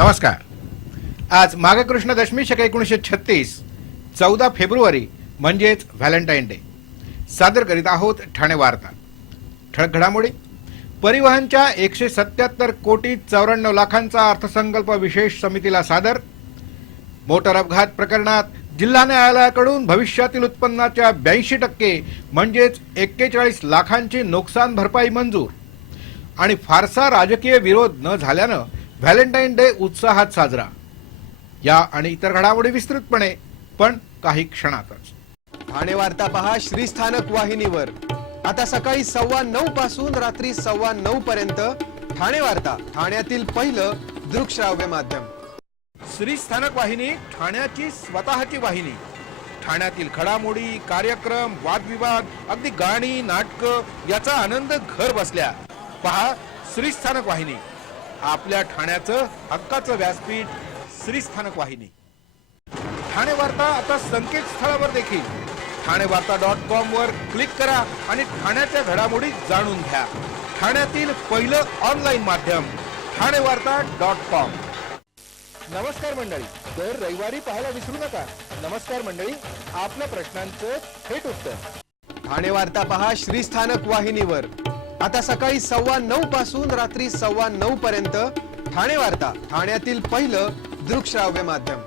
नमस्कार। आज माघ कृष्ण दशमी शके 1936 14 फेब्रुवारी म्हणजेच व्हॅलेंटाईन डे सादर करीत आहोत ठाणे वार्ता। ठळक घडामोडी। परिवहनच्या 177 कोटी 94 लाखांचा अर्थसंकल्प विशेष समितीला सादर। मोटर अपघात प्रकरणात जिल्हा न्यायालयाकडून भविष्यातील उत्पन्नाच्या 82% म्हणजेच 41 लाखांची नुकसान भरपाई मंजूर। आणि फारसा राजकीय विरोध न झाल्यानं व्हॅलेंटाईन डे उत्साहात साजरा। या आणि इतर घडामोडी विस्तृतपणे पण काही क्षणातच। ठाणे वार्ता पहा श्रीस्थानक वाहिनीवर। आता सकाळी 9:15 पासून रात्री 9:15 पर्यंत ठाणे वार्ता, ठाण्यातील पहिलं दृकश्राव्य माध्यम। श्रीस्थानक वाहिनी ठाण्याची स्वतःची वाहिनी। ठाण्यातील घडामोडी, कार्यक्रम, वादविवाद, अगदी गाणी, नाटकं याचा आनंद घर बसल्या पहा श्रीस्थानक वाहिनी। आपल्या ठाण्याचं हक्काचं व्यासपीठ श्रीस्थानक वाहिनी। ठाणे वार्ता आता संकेतस्थळावर देखील ठाणेवार्ता.com वर क्लिक करा आणि ठाण्याच्या घडामोडी जाणून घ्या। ठाण्यातील पहिलं ऑनलाईन माध्यम ठाणेवार्ता.com। नमस्कार मंडळी, दर रविवारी पाहायला विसरू नका। नमस्कार मंडळी, आपल्या प्रश्नांचं थेट उत्तर। ठाणे वार्ता पहा श्रीस्थानक वाहिनीवर। आता सकाळी 9:15 पासून रात्री 9:15 पर्यंत ठाणे वार्ता, ठाण्यातील पहिलं दृकश्राव्य माध्यम।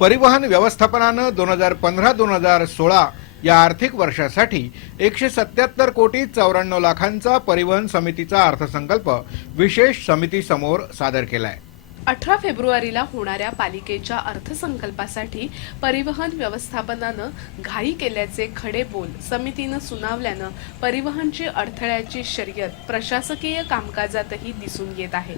परिवहन व्यवस्थापनानं 2015-2016 या आर्थिक वर्षासाठी 177 कोटी 94 लाखांचा परिवहन समितीचा अर्थसंकल्प विशेष समिती समोर सादर केलाय। 18 फेब्रुवारीला होणाऱ्या पालिकेच्या अर्थसंकल्पासाठी परिवहन व्यवस्थापनानं घाई केल्याचे खडे बोल समितीनं सुनावल्यानं परिवहनची अडथळ्याची शर्यत प्रशासकीय कामकाजातही दिसून येत आहे।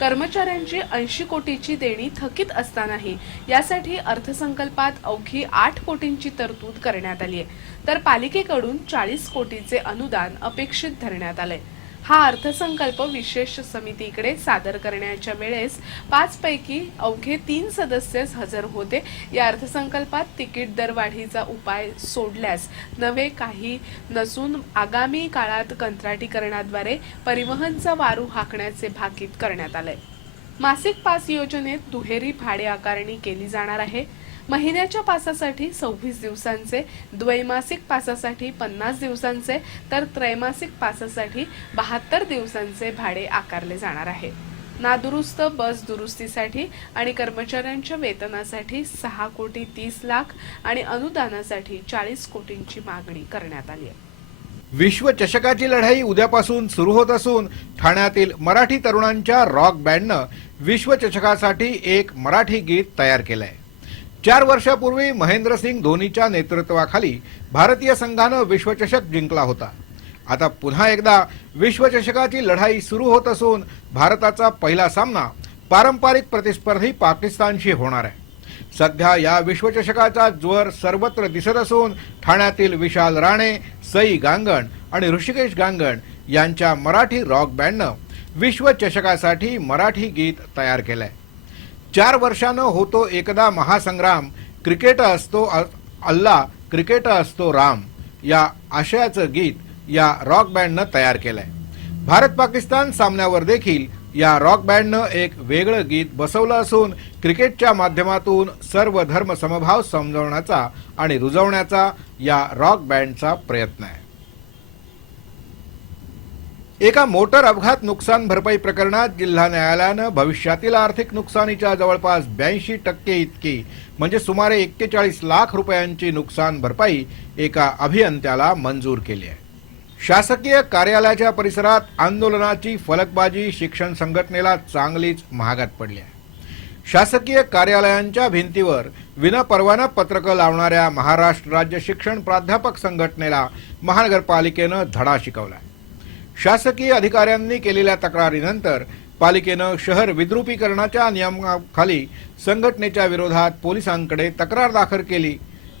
कर्मचाऱ्यांची 80 कोटीची देणी थकीत असतानाही यासाठी अर्थसंकल्पात अवघी 8 कोटींची तरतूद करण्यात आली आहे, तर पालिकेकडून 40 कोटीचे अनुदान अपेक्षित धरण्यात आले। हा अर्थसंकल्प विशेष समितीकडे सादर करण्याच्या वेळेस 5 पैकी अवघे 3 सदस्यच हजर होते। या अर्थसंकल्पात तिकीट दरवाढीचा उपाय सोडल्यास नवे काही नसून आगामी काळात कंत्राटीकरणाद्वारे परिवहनचा वारू हाकण्याचे भाकीत करण्यात आले। मासिक पास योजनेत दुहेरी भाडे आकारणी केली जाणार आहे। महिन्याच्या पासासाठी 26 दिवसांचे, द्वैमासिक पासासाठी 50 दिवसांचे तर त्रैमासिक पासासाठी 72 दिवसांचे भाडे आकारले जाणार आहे। नादुरुस्त बस दुरुस्तीसाठी आणि कर्मचाऱ्यांच्या वेतनासाठी 6 कोटी 30 लाख आणि अनुदानासाठी 40 कोटींची मागणी करण्यात आली आहे। विश्वचषकाची लढाई उद्यापासून सुरू होत असून ठाण्यातील मराठी तरुणांच्या रॉक बँडनं विश्वचषकासाठी एक मराठी गीत तयार केलंय। 4 वर्षापूर्वी महेंद्रसिंग धोनीच्या नेतृत्वाखाली भारतीय संघानं विश्वचषक जिंकला होता। आता पुन्हा एकदा विश्वचषकाची लढाई सुरू होत असून भारताचा पहिला सामना पारंपरिक प्रतिस्पर्धी पाकिस्तानशी होणार आहे। सध्या या विश्वचषकाचा ज्वर सर्वत्र दिसत असून ठाण्यातील विशाल राणे, सई गांगण आणि ऋषिकेश गांगण यांच्या मराठी रॉक बँडनं विश्वचषकासाठी मराठी गीत तयार केलंय। 4 वर्षानं होतो एकदा महासंग्राम, क्रिकेट असतो अल्लाह, क्रिकेट असतो राम या आशयाचं गीत या रॉक बँडनं तयार केलंय। भारत पाकिस्तान सामन्यावर देखील या रॉक बँडनं एक वेगळं गीत बसवलं असून क्रिकेटच्या माध्यमातून सर्व धर्म समभाव समजवण्याचा आणि रुजवण्याचा या रॉक बँडचा प्रयत्न आहे। एका मोटर अपघात नुकसान भरपाई प्रकरणात जिल्हा न्यायालयानं भविष्यातील आर्थिक नुकसानीच्या जवळपास 82% इतकी म्हणजे सुमारे 41 लाख रुपयांची नुकसान भरपाई एका अभियंत्याला मंजूर केली आहे। शासकीय कार्यालयाच्या परिसरात आंदोलनाची फलकबाजी शिक्षण संघटनेला चांगलीच महागात पडली आहे। शासकीय कार्यालयांच्या भिंतीवर विनापरवाना पत्रकं लावणाऱ्या महाराष्ट्र राज्य शिक्षण प्राध्यापक संघटनेला महानगरपालिकेनं धडा शिकवला। शासकीय अधिकाऱ्यांनी केलेल्या तक्रारीनंतर पालिकेनं शहर विद्रुपीकरणाच्या नियमाखाली संघटनेच्या विरोधात पोलिसांकडे तक्रार दाखल केली।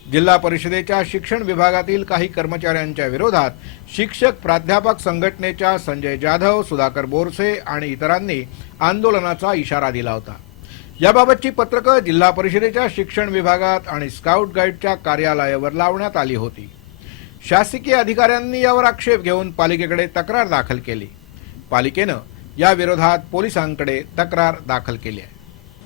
जिल्हा परिषदेच्या शिक्षण विभागातील काही कर्मचाऱ्यांच्या विरोधात शिक्षक प्राध्यापक संघटनेच्या संजय जाधव, सुधाकर बोरसे आणि इतरांनी आंदोलनाचा इशारा दिला होता। याबाबतची पत्रकं जिल्हा परिषदेच्या शिक्षण विभागात आणि स्काउट गाईडच्या कार्यालयावर लावण्यात आली होती। शासकीय अधिकाऱ्यांनी यावर आक्षेप घेऊन पालिकेकडे तक्रार दाखल केली। पालिकेनं या विरोधात पोलिसांकडे तक्रार दाखल केली आहे.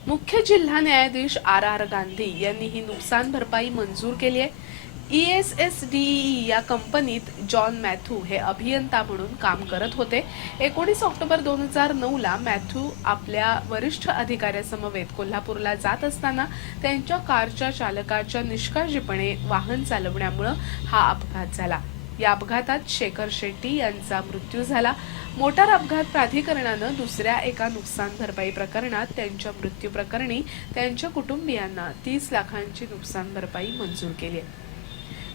मुख्य जिल्हा न्यायाधीश R.R. गांधी यांनी ही नुकसान भरपाई मंजूर केली आहे. ESSDE या कंपनीत जॉन मॅथ्यू हे अभियंता म्हणून काम करत होते. 19 ऑक्टोबर 2009 मॅथ्यू आपल्या वरिष्ठ अधिकाऱ्यासमवेत कोल्हापूरला जात असताना त्यांच्या कारच्या चालकाच्या निष्काळजीपणे वाहन चालवण्यामुळे हा अपघात झाला. या अपघातात शेखर शेट्टी यांचा मृत्यू झाला. मोटार अपघात प्राधिकरणानं दुसऱ्या एका नुकसान भरपाई प्रकरणात त्यांच्या मृत्यू प्रकरणी त्यांच्या कुटुंबियांना 30 लाखांची नुकसान भरपाई मंजूर केली आहे.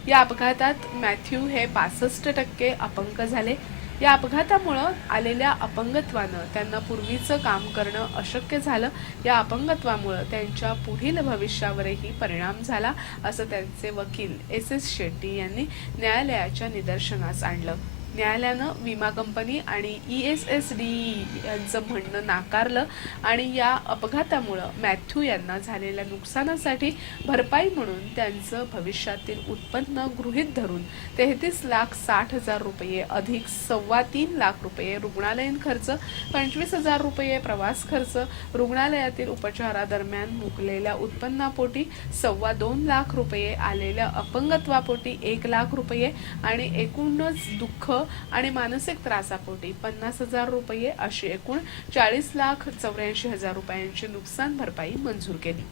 या अपघातात मॅथ्यू हे 65% अपंग झाले. या अपघातामुळे आलेल्या अपंगत्वानं त्यांना पूर्वीचं काम करणं अशक्य झालं. या अपंगत्वामुळे त्यांच्या पुढील भविष्यावरही परिणाम झाला असं त्यांचे वकील SS शेट्टी यांनी न्यायालयाच्या निदर्शनास आणलं. न्यायालयानं विमा कंपनी आणि ESSDE यांचं म्हणणं नाकारलं आणि या अपघातामुळे मॅथ्यू यांना झालेल्या नुकसानासाठी भरपाई म्हणून त्यांचं भविष्यातील उत्पन्न गृहीत धरून 33,60,000 रुपये अधिक 3.25 लाख रुपये रुग्णालयीन खर्च, 25,000 रुपये प्रवास खर्च, रुग्णालयातील उपचारादरम्यान मुकलेल्या उत्पन्नापोटी 2.25 लाख रुपये, आलेल्या अपंगत्वापोटी 1 लाख रुपये आणि एकूणच दुःख आणि मानसिक त्रासापोटी 50,000 रुपये अशी एकूण 40,84,000 रुपयांची नुकसान भरपाई मंजूर केली.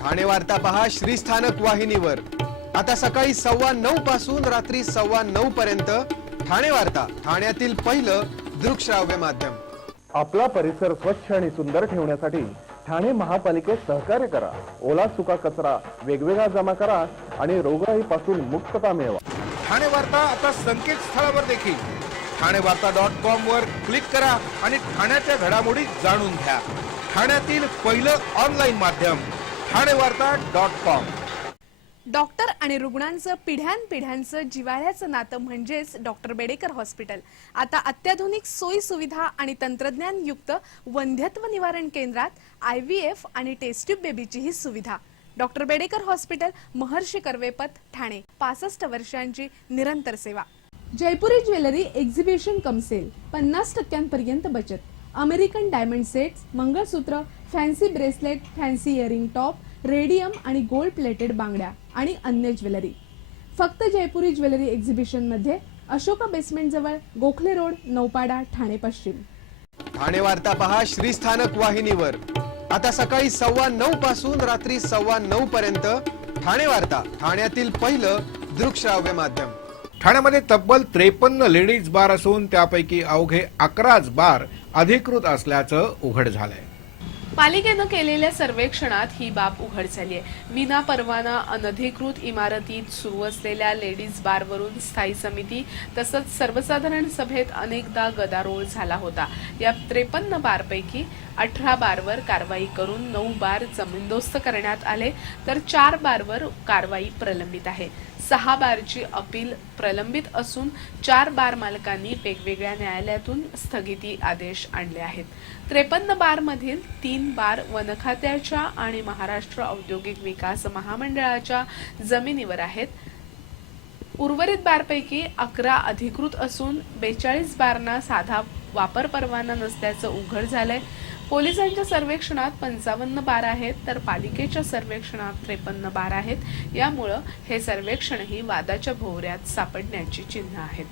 ठाणे वार्ता पहा श्रीस्थानक वाहिनीवर. आता सकाळी 9:15 पासून रात्री 9:15 पर्यंत ठाणे वार्ता, ठाण्यातील पहिलं दृकश्राव्य माध्यम. आपला परिसर स्वच्छ आणि सुंदर ठेवण्यासाठी ठाणे महापालिकेत सहकार्य करा. ओला सुका कचरा वेगवेगळा जमा करा आणि रोगराईपासून मुक्तता मिळवा. ठाणे वार्ता आता संकेतस्थळावर देखील ठाणेवार्ता.com वर क्लिक करा आणि ठाण्याच्या घडामोडी जाणून घ्या. ठाण्यातील पहिलं ऑनलाईन माध्यम ठाणेवार्ता.com. डॉक्टर आणि रुग्णांचं पिढ्यानपिढ्यांचं जिव्हाळ्याचं नातं म्हणजेच डॉक्टर बेडेकर हॉस्पिटल. आता अत्याधुनिक सोयी सुविधा आणि तंत्रज्ञान युक्त वंध्यत्व निवारण केंद्रात IVF आणि टेस्ट ट्यूब बेबीचीही सुविधा. Doctor Bedekar hospital, Maharshi Karvepath, Thane. 65 वर्षांची निरंतर सेवा. Jaipuri jewellery exhibition cum sale, 50% बचत. American diamond sets, mangalsutra, fancy bracelet, fancy earring top, radium आणि गोल्ड प्लेटेड बांगड्या आणि अन्य ज्वेलरी फक्त जयपुरी ज्वेलरी एक्झिबिशन मध्ये, अशोका बेसमेंट जवळ, गोखले रोड, नौपाडा, ठाणे पश्चिम. ठाणे वार्ता पहा श्रीस्थानक वाहिनीवर. आता सकाळी 9:15 पासून रात्री 9:15 पर्यंत ठाणे वार्ता, ठाण्यातील पहिलं दृकश्राव्य माध्यम. ठाण्यामध्ये तब्बल 53 लेडीज बार असून त्यापैकी अवघे 11 बार अधिकृत असल्याचं उघड झालंय. पालिकेनं केलेल्या सर्वेक्षणात ही बाब उघड झाली आहे. विना परवाना अनधिकृत इमारतीत सुरू असलेल्या लेडीज बारवरून स्थायी समिती तसंच सर्वसाधारण सभेत अनेकदा गदारोळ झाला होता. या 53 बारपैकी 18 बारवर कारवाई करून 9 बार जमीनदोस्त करण्यात आले, तर 4 बारवर कारवाई प्रलंबित आहे. 6 बारची अपील प्रलंबित असून 4 बार मालकांनी वेगवेगळ्या न्यायालयातून स्थगिती आदेश आणले आहेत. 53 बारमधील 3 बार वनखात्याच्या आणि महाराष्ट्र औद्योगिक विकास महामंडळाच्या जमिनीवर आहेत. उर्वरित बारपैकी 11 अधिकृत असून 42 बारना साधा वापर परवाना नसल्याचं उघड झालंय. पोलिसांच्या सर्वेक्षणात 55 बार आहेत, तर पालिकेच्या सर्वेक्षणात 53 बार आहेत. यामुळं हे सर्वेक्षणही वादाच्या भोवऱ्यात सापडण्याची चिन्ह आहेत.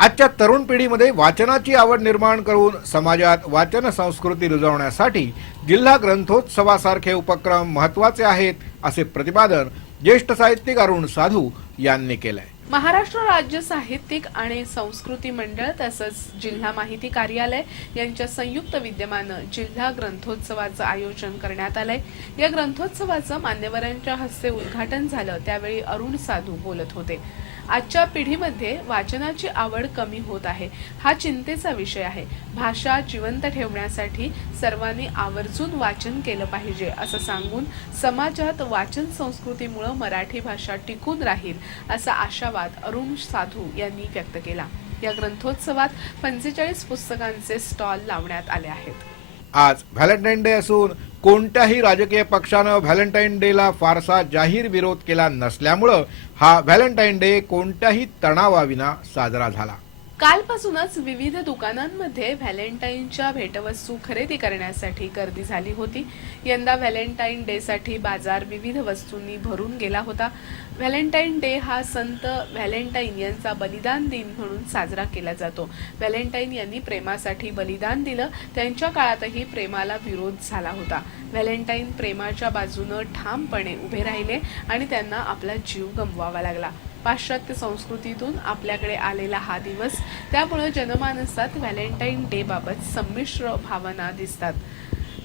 आजच्या तरुण पिढीमध्ये वाचनाची आवड निर्माण करून समाजात वाचन संस्कृती रुजवण्यासाठी जिल्हा ग्रंथोत्सवासारखे उपक्रम महत्त्वाचे आहेत, असे प्रतिपादन ज्येष्ठ साहित्यिक अरुण साधू यांनी केलंय. महाराष्ट्र राज्य साहित्यिक आणि संस्कृती मंडळ तसंच जिल्हा माहिती कार्यालय यांच्या संयुक्त विद्यमानं जिल्हा ग्रंथोत्सवाचं आयोजन करण्यात आलंय. या ग्रंथोत्सवाचं मान्यवरांच्या हस्ते उद्घाटन झालं, त्यावेळी अरुण साधू बोलत होते. आजच्या पिढीमध्ये वाचनाची आवड कमी होत आहे, हा चिंतेचा विषय आहे. भाषा जिवंत ठेवण्यासाठी सर्वांनी आवर्जून वाचन केलं पाहिजे असं सांगून समाजात वाचन संस्कृतीमुळे मराठी भाषा टिकून राहील असा आशावाद अरुण साधू यांनी व्यक्त केला. या ग्रंथोत्सवात 45 पुस्तकांचे स्टॉल लावण्यात आले आहेत. आज व्हॅलेंटाईन डे असून कोणत्याही राजकीय पक्षानं व्हॅलेंटाईन डेला फारसा जाहीर विरोध केला नसल्यामुळं हा व्हॅलेंटाईन डे कोणत्याही तणावाविना साजरा झाला. कालपासूनच विविध दुकानांमध्ये व्हॅलेंटाईनच्या भेटवस्तू खरेदी करण्यासाठी गर्दी झाली होती. यंदा व्हॅलेंटाईन डे साठी बाजार विविध वस्तूंनी भरून गेला होता. व्हॅलेंटाईन डे हा संत व्हॅलेंटाईन यांचा बलिदान दिन म्हणून साजरा केला जातो. व्हॅलेंटाईन यांनी प्रेमासाठी बलिदान दिलं. त्यांच्या काळातही प्रेमाला विरोध झाला होता. व्हॅलेंटाईन प्रेमाच्या बाजूने ठामपणे उभे राहिले आणि त्यांना आपला जीव गमवावा लागला. पाश्चात्य संस्कृतीतून आपल्याकडे आलेला हा दिवस, त्यामुळे जनमानसात व्हॅलेंटाईन डे बाबत संमिश्र भावना दिसतात.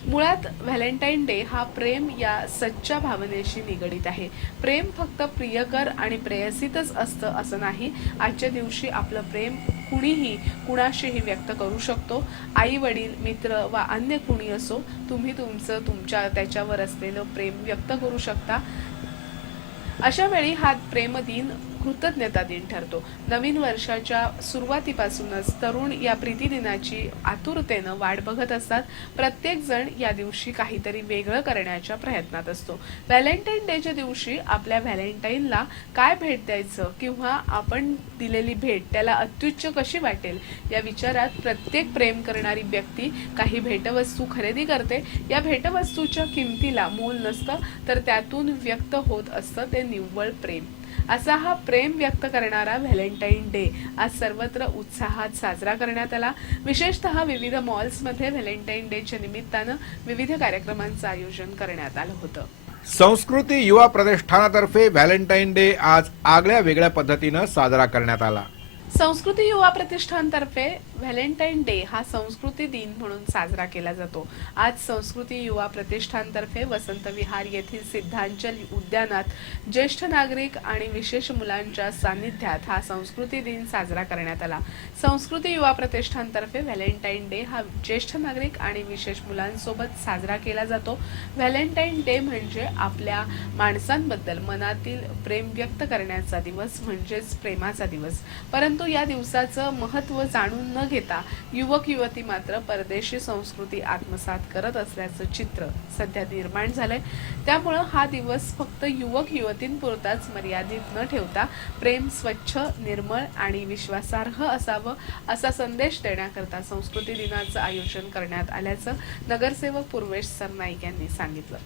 मुळात व्हॅलेंटाईन डे हा प्रेम या सच्च्या भावनेशी निगडीत आहे. प्रेम फक्त प्रियकर आणि प्रेयसीतच असतं असं नाही. आजच्या दिवशी आपलं प्रेम कुणीही कुणाशीही व्यक्त करू शकतो. आई वडील, मित्र वा अन्य कुणी असो, तुम्ही तुमच्या त्याच्यावर असलेलं प्रेम व्यक्त करू शकता. अशा वेळी हा प्रेमदिन कृतज्ञता दिन ठरतो. नवीन वर्षाच्या सुरुवातीपासूनच तरुण या प्रीतिदिनाची आतुरतेनं वाट बघत असतात. प्रत्येक जण या दिवशी काहीतरी वेगळं करण्याच्या प्रयत्नात असतो. व्हॅलेंटाईन डेच्या दिवशी आपल्या व्हॅलेंटाईनला काय भेट द्यायचं किंवा आपण दिलेली भेट त्याला अत्युच्च कशी वाटेल या विचारात प्रत्येक प्रेम करणारी व्यक्ती काही भेटवस्तू खरेदी करते. या भेटवस्तूच्या किमतीला मोल नसतं, तर त्यातून व्यक्त होत असतं ते निव्वळ प्रेम. असा हा प्रेम व्यक्त करणारा व्हॅलेंटाईन डे आज सर्वत्र उत्साहात साजरा करण्यात आला. विशेषतः विविध मॉल्समध्ये व्हॅलेंटाईन डेच्या निमित्तानं विविध कार्यक्रमांचं आयोजन करण्यात आलं होतं. संस्कृती युवा प्रतिष्ठानातर्फे व्हॅलेंटाईन डे आज आगळ्या वेगळ्या पद्धतीनं साजरा करण्यात आला. संस्कृती युवा प्रतिष्ठानतर्फे व्हॅलेंटाईन डे हा संस्कृती दिन म्हणून साजरा केला जातो. आज संस्कृती युवा प्रतिष्ठानतर्फे वसंत विहार येथील सिद्धांचल उद्यानात ज्येष्ठ नागरिक आणि विशेष मुलांच्या सानिध्यात हा संस्कृती दिन साजरा करण्यात आला. संस्कृती युवा प्रतिष्ठानतर्फे व्हॅलेंटाईन डे हा ज्येष्ठ नागरिक आणि विशेष मुलांसोबत साजरा केला जातो. व्हॅलेंटाईन डे म्हणजे आपल्या माणसांबद्दल मनातील प्रेम व्यक्त करण्याचा दिवस, म्हणजेच प्रेमाचा दिवस. परंतु या दिवसाचं महत्त्व जाणून न घेता युवक युवती मात्र परदेशी संस्कृती आत्मसात करत असल्याचं चित्र सध्या निर्माण झालंय. त्यामुळं हा दिवस फक्त युवक युवतींपुरताच मर्यादित न ठेवता प्रेम स्वच्छ, निर्मळ आणि विश्वासार्ह असावं असा संदेश देण्याकरता संस्कृती दिनाचं आयोजन करण्यात आल्याचं नगरसेवक पूर्वेश सरनाईक यांनी सांगितलं.